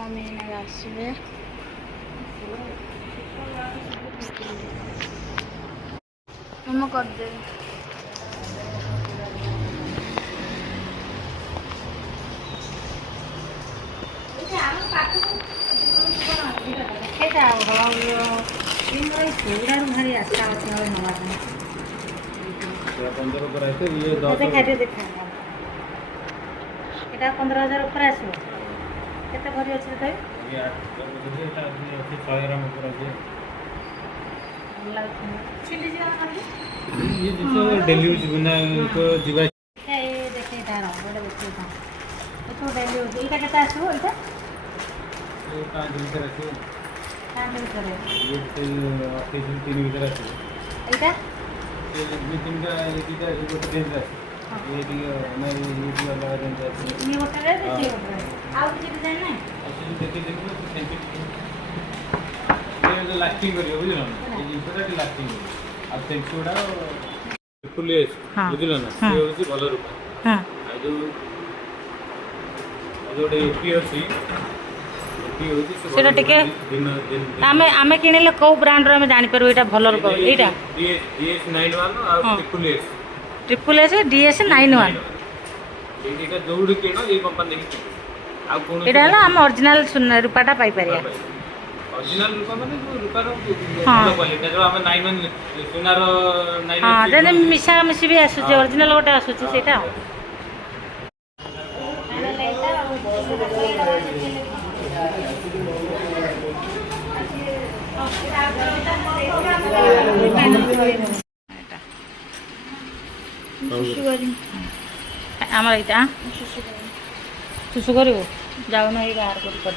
mummy आसवे हम करदे भारी आशा अच्छे देखा এটা 15,000 ऊपर आसो केते भरी अछि तै ये 100 ग्राम ऊपर अछि चिल्ली जीरा खाली ये जो डेली यूज बिना को जीवा ए देखे तार बडे देखि था तो डेली यूज इटा केते आसो इटा ये 5 दिन से आसो 5 दिन करे ये 3 दिन आसो इटा ये 2-3 का इटा गोटे दिन आसो ये हमारी ये वाला रेंज है ये होटल है देखिए आउट की डिजाइन है अच्छी देखिए देखो सेंपल ये जो लास्टिंग करियो बुझलो ना ये जिसटा की लास्टिंग अब सेंपल उडा फुल एज बुझलो ना ये होची भलो रूपा हां आ जो जोडे एपीओसी सेटा टिके आमे किनेले को ब्रांड रो आमे जानि परबो एटा भलो रूपा एटा DS 91 आ ट्रिपल एस DS91 एटा जोडी केनो ए कंपनी देखि आ कोन एटा हला हम ओरिजिनल सुन रूपाटा पाई परिया ओरिजिनल रूपा माने जो रूपा रो भलो क्वालिटी जो हम 91 सुनार 91 हां जे मिसा मिसी भी आसु जे ओरिजिनल गोटा आसु छी सेटा आमर यहाँ सुसु कर जाऊन ये बाहर कर